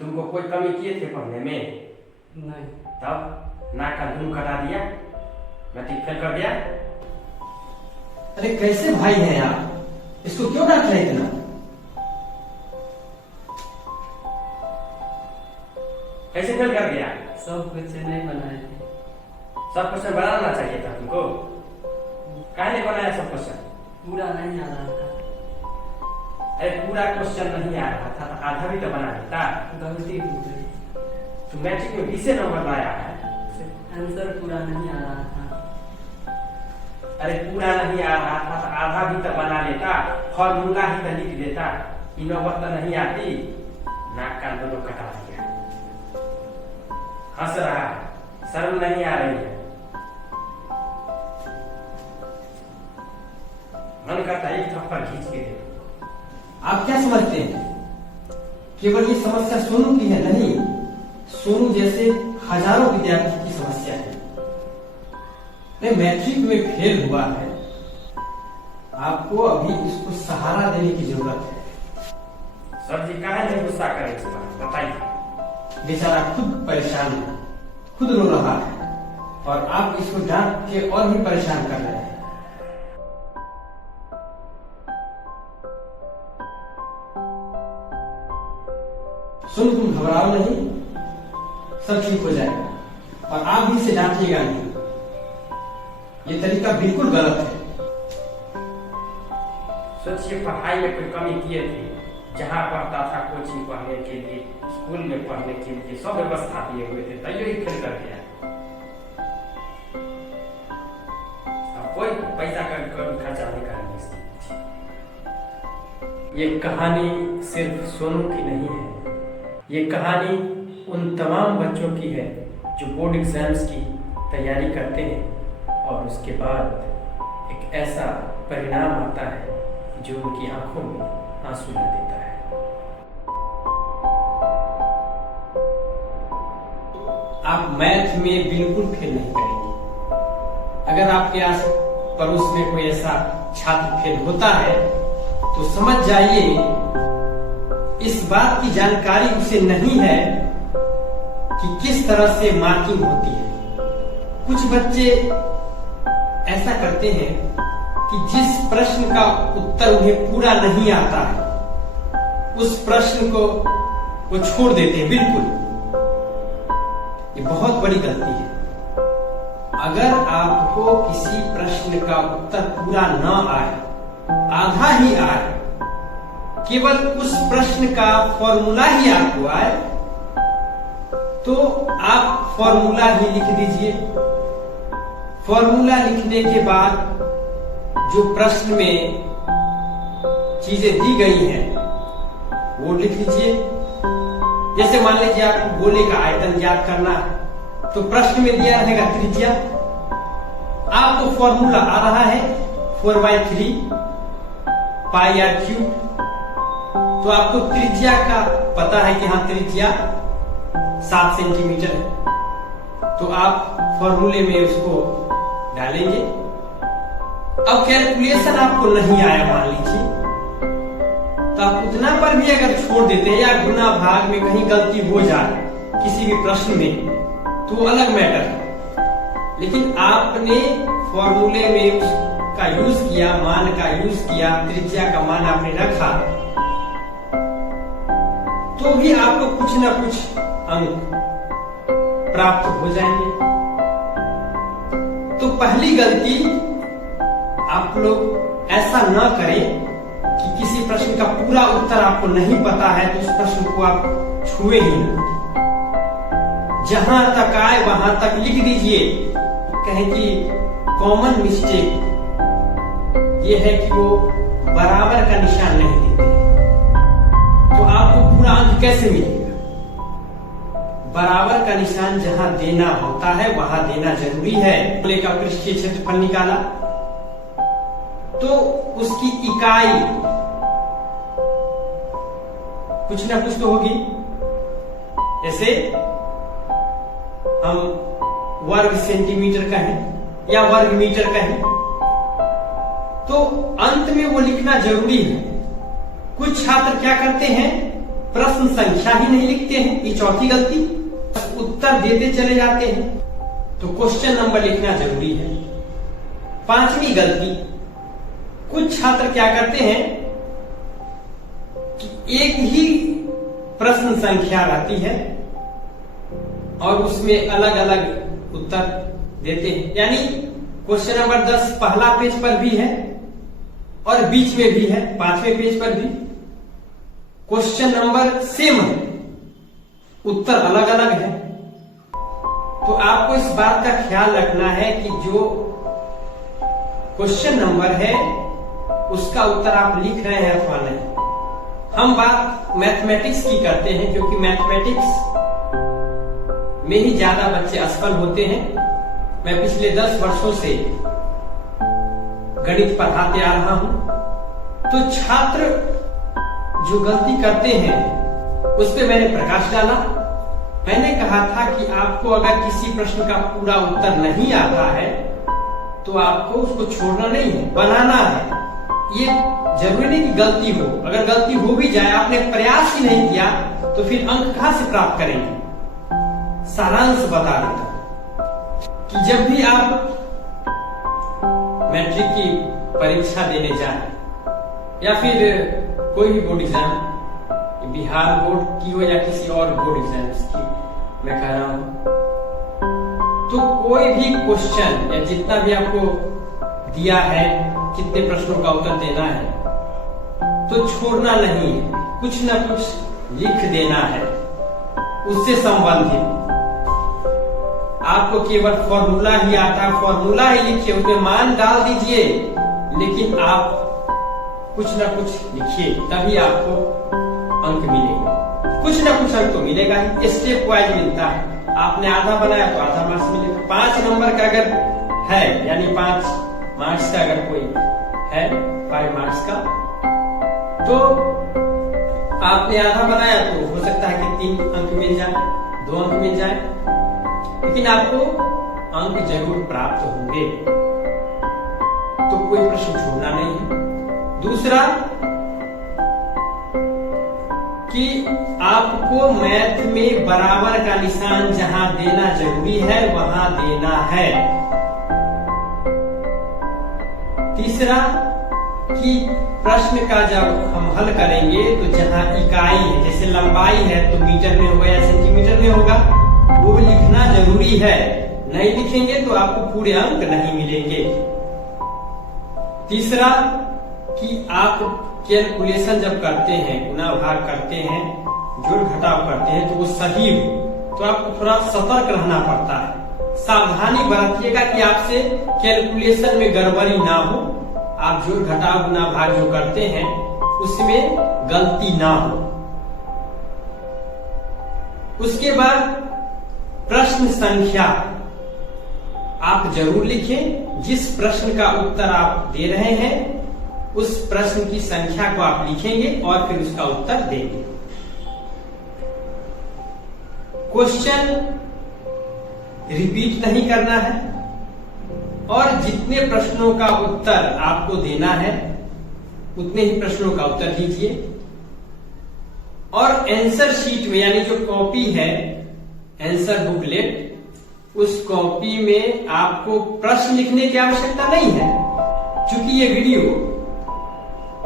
तुमको कोई कमी किए थे पढ़ने में? नहीं। तब नाक का धूम कटा दिया, मैट्रिक फेल कर दिया। अरे कैसे भाई हैं आप, इसको क्यों डांट रहे इतना? कैसे फेल कर दिया? सब क्वेश्चन नहीं बनाए थे। सब क्वेश्चन बनाना चाहिए था तुमको। काहे नहीं बनाया सब क्वेश्चन? पूरा नहीं आ रहा था। अरे पूरा क्वेश्चन नहीं आ रहा था तो आधा भी तो बना देता। गलती हो गई। तुम मैट्रिक में 20 नंबर लाया है। आंसर पूरा नहीं आ रहा था। अरे पूरा नहीं आ रहा था तो आधा भी तो बना लेता, फॉर्मूला ही तो लिख देता। इ नौबत तो नहीं आती। नाक कान दोनों कटा दिया। हंस रहा है, शर्म नहीं आ रही है। मन करता है एक थप्पड़ खींच के दे। आप क्या समझते हैं केवल ये समस्या सोनू की है? नहीं, सोनू जैसे हजारों विद्यार्थी की समस्या है। नहीं, मैट्रिक में फेल हुआ है, आपको अभी इसको सहारा देने की जरूरत है। सर जी काहे नहीं गुस्सा करें इस पर, बताइए। बेचारा खुद परेशान है, खुद रो रहा है और आप इसको डांट के और भी परेशान कर रहे हैं। सुन, तुम घबराओ नहीं, सब ठीक हो जाएगा और आप भी इसे डांटिएगा नहीं। ये तरीका बिल्कुल गलत है। सोचिए पढ़ाई में कोई कमी किए थे, जहाँ पढ़ता था कोचिंग पढ़ने के लिए, स्कूल में पढ़ने के लिए सब व्यवस्था दिए हुए थे, तैयो ही फेल कर गया। अब कोई पैसा का खर्चा नहीं करेंगे इसमें। ये कहानी सिर्फ सोनू की नहीं है, ये कहानी उन तमाम बच्चों की है जो बोर्ड एग्जाम्स की तैयारी करते हैं और उसके बाद एक ऐसा परिणाम आता है जो उनकी आंखों में आंसू ला देता है। आप मैथ में बिल्कुल फेल नहीं करेंगे। अगर आपके आस पड़ोस में कोई ऐसा छात्र फेल होता है तो समझ जाइए इस बात की जानकारी उसे नहीं है कि किस तरह से मार्किंग होती है। कुछ बच्चे ऐसा करते हैं कि जिस प्रश्न का उत्तर उन्हें पूरा नहीं आता है उस प्रश्न को वो छोड़ देते हैं बिल्कुल। ये बहुत बड़ी गलती है। अगर आपको किसी प्रश्न का उत्तर पूरा न आए, आधा ही आए, केवल उस प्रश्न का फॉर्मूला ही आपको आए तो आप फॉर्मूला ही लिख दीजिए। फॉर्मूला लिखने के बाद जो प्रश्न में चीजें दी गई हैं वो लिख लीजिए। जैसे मान लीजिए आपको गोले का आयतन याद करना है तो प्रश्न में दिया रहेगा त्रिज्या। आपको फॉर्मूला आ रहा है 4/3 पाई आर क्यूब, तो आपको त्रिज्या का पता है कि हाँ त्रिज्या 7 सेंटीमीटर है, तो आप फॉर्मूले में उसको डालेंगे। अब कैलकुलेशन आपको नहीं आया मान लीजिए तो आप उतना पर भी अगर छोड़ देते हैं या गुना भाग में कहीं गलती हो जाए किसी भी प्रश्न में तो वो अलग मैटर है। लेकिन आपने फॉर्मूले में उसका यूज किया, मान का यूज किया, त्रिज्या का मान आपने रखा तो भी आपको कुछ ना कुछ अंक प्राप्त हो जाएंगे। तो पहली गलती आप लोग ऐसा न करें कि किसी प्रश्न का पूरा उत्तर आपको नहीं पता है तो उस प्रश्न को आप छुए ही ना। जहां तक आए वहां तक लिख दीजिए। कहें कि कॉमन मिस्टेक ये है कि वो बराबर का निशान नहीं देते, तो आपको पूरा अंक कैसे मिलेगा? बराबर का निशान जहां देना होता है वहां देना जरूरी है। गोले का पृष्ठीय क्षेत्रफल निकाला तो उसकी इकाई कुछ ना कुछ तो होगी। जैसे हम वर्ग सेंटीमीटर कहें या वर्ग मीटर कहें तो अंत में वो लिखना जरूरी है। कुछ छात्र क्या करते हैं प्रश्न संख्या ही नहीं लिखते हैं, ये चौथी गलती। उत्तर देते चले जाते हैं, तो क्वेश्चन नंबर लिखना जरूरी है। पांचवी गलती, कुछ छात्र क्या करते हैं कि एक ही प्रश्न संख्या रहती है और उसमें अलग अलग उत्तर देते हैं। यानी क्वेश्चन नंबर 10 पहला पेज पर भी है और बीच में भी है, 5वें पेज पर भी क्वेश्चन नंबर सेम है, उत्तर अलग अलग है। तो आपको इस बात का ख्याल रखना है कि जो क्वेश्चन नंबर है उसका उत्तर आप लिख रहे हैं अथवा नहीं। हम बात मैथमेटिक्स की करते हैं क्योंकि मैथमेटिक्स में ही ज्यादा बच्चे असफल होते हैं। मैं पिछले 10 वर्षों से गणित पढ़ाते आ रहा हूं, तो छात्र जो गलती करते हैं उस पे मैंने प्रकाश डाला। मैंने कहा था कि आपको अगर किसी प्रश्न का पूरा उत्तर नहीं आता है तो आपको उसको छोड़ना नहीं है, बनाना है। ये जरूरी नहीं कि गलती हो, अगर गलती हो भी जाए, आपने प्रयास ही नहीं किया तो फिर अंक कहां से प्राप्त करेंगे। सारांश बता देता हूं कि जब भी आप मैट्रिक की परीक्षा देने जाए या फिर कोई भी बोर्ड एग्जाम, बिहार बोर्ड की हो या किसी और बोर्ड एग्जाम की मैं कह रहा हूं, तो कोई भी क्वेश्चन या जितना भी आपको दिया है, कितने प्रश्नों का उत्तर देना है, तो छोड़ना नहीं है, कुछ ना कुछ लिख देना है उससे संबंधित। आपको केवल फॉर्मूला ही आता है, फॉर्मूला ही लिखिए, उसमें मान डाल दीजिए, लेकिन आप कुछ ना कुछ लिखिए, तभी आपको अंक मिलेगा। कुछ ना कुछ अंक तो मिलेगा ही, स्टेप वाइज मिलता है। आपने आधा बनाया तो आधा मार्क्स मिलेगा। 5 नंबर का अगर है, यानी 5 मार्क्स का अगर कोई है, 5 मार्क्स का, तो आपने आधा बनाया तो हो सकता है कि 3 अंक मिल जाए, 2 अंक मिल जाए, लेकिन आपको अंक जरूर प्राप्त होंगे। तो कोई प्रश्न छोड़ना नहीं है। दूसरा कि आपको मैथ में बराबर का निशान जहां देना जरूरी है वहां देना है। तीसरा कि प्रश्न का जब हम हल करेंगे तो जहां इकाई है, जैसे लंबाई है तो मीटर में होगा या सेंटीमीटर में होगा, वो लिखना जरूरी है। नहीं लिखेंगे तो आपको पूरे अंक नहीं मिलेंगे। तीसरा कि आप कैलकुलेशन जब करते हैं, गुना भाग करते हैं, जोड़ घटाव करते हैं, तो वो सही हो तो आपको थोड़ा सतर्क रहना पड़ता है। सावधानी बरतिएगा कि आपसे कैलकुलेशन में गड़बड़ी ना हो, आप जोड़ घटाव गुना भाग जो करते हैं उसमें गलती ना हो। उसके बाद प्रश्न संख्या आप जरूर लिखें। जिस प्रश्न का उत्तर आप दे रहे हैं उस प्रश्न की संख्या को आप लिखेंगे और फिर उसका उत्तर देंगे। क्वेश्चन रिपीट नहीं करना है और जितने प्रश्नों का उत्तर आपको देना है उतने ही प्रश्नों का उत्तर दीजिए। और आंसर शीट में, यानी जो कॉपी है आंसर बुकलेट, उस कॉपी में आपको प्रश्न लिखने की आवश्यकता नहीं है, क्योंकि ये वीडियो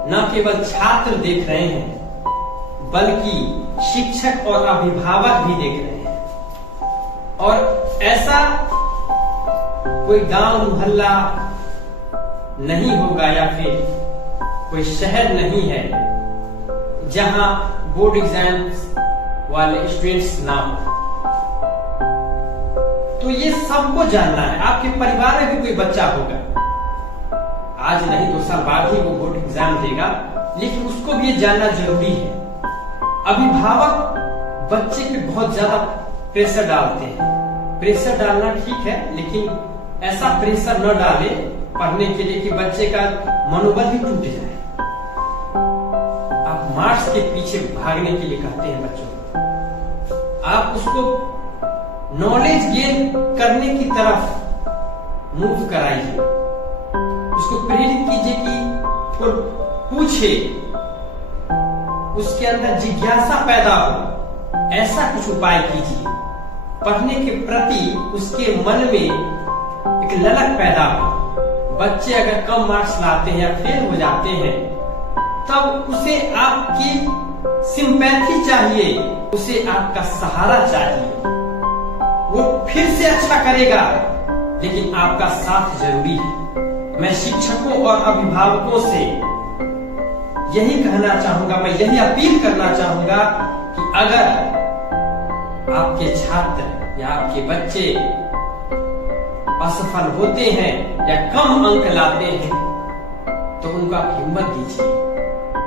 न केवल छात्र देख रहे हैं बल्कि शिक्षक और अभिभावक भी देख रहे हैं। और ऐसा कोई गांव मोहल्ला नहीं होगा या फिर कोई शहर नहीं है जहां बोर्ड एग्जाम्स वाले स्टूडेंट्स ना हो। तो ये सबको जानना है। आपके परिवार में भी कोई बच्चा होगा, आज नहीं 2 साल बाद ही वो बोर्ड एग्जाम देगा, लेकिन उसको भी ये जानना जरूरी है। अभिभावक बच्चे पे बहुत ज्यादा प्रेशर डालते हैं। प्रेशर डालना ठीक है, लेकिन ऐसा प्रेशर न डाले पढ़ने के लिए कि बच्चे का मनोबल ही टूट जाए। आप मार्क्स के पीछे भागने के लिए कहते हैं बच्चों को, आप उसको नॉलेज गेन करने की तरफ मूव कराइए, उसको प्रेरित कीजिए कि वो पूछे उसके अंदर जिज्ञासा पैदा हो, ऐसा कुछ उपाय कीजिए। पढ़ने के प्रति उसके मन में एक ललक पैदा हो। बच्चे अगर कम मार्क्स लाते हैं या फेल हो जाते हैं, तब उसे आपकी सिंपैथी चाहिए, उसे आपका सहारा चाहिए। वो फिर से अच्छा करेगा, लेकिन आपका साथ जरूरी है। मैं शिक्षकों और अभिभावकों से यही कहना चाहूंगा, मैं यही अपील करना चाहूंगा कि अगर आपके छात्र या आपके बच्चे असफल होते हैं या कम अंक लाते हैं, तो उनका हिम्मत दीजिए,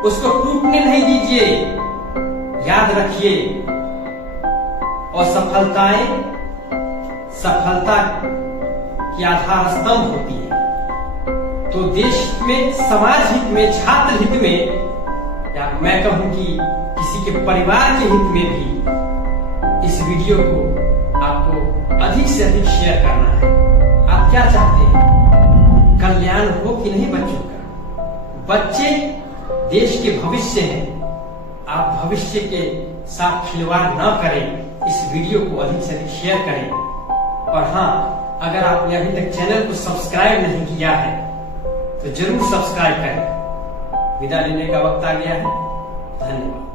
उसको टूटने नहीं दीजिए। याद रखिए, असफलताएं सफलता की आधार स्तंभ होती है। तो देश में, समाज हित में, छात्र हित में, या मैं कहूं कि किसी के परिवार के हित में भी इस वीडियो को आपको अधिक से अधिक शेयर करना है। आप क्या चाहते हैं? कल्याण हो कि नहीं बच्चों का? बच्चे देश के भविष्य हैं। आप भविष्य के साथ खिलवाड़ न करें। इस वीडियो को अधिक से अधिक शेयर करें। और हाँ, अगर आपने अभी तक चैनल को सब्सक्राइब नहीं किया है तो जरूर सब्सक्राइब करें। विदा लेने का वक्त आ गया है। धन्यवाद।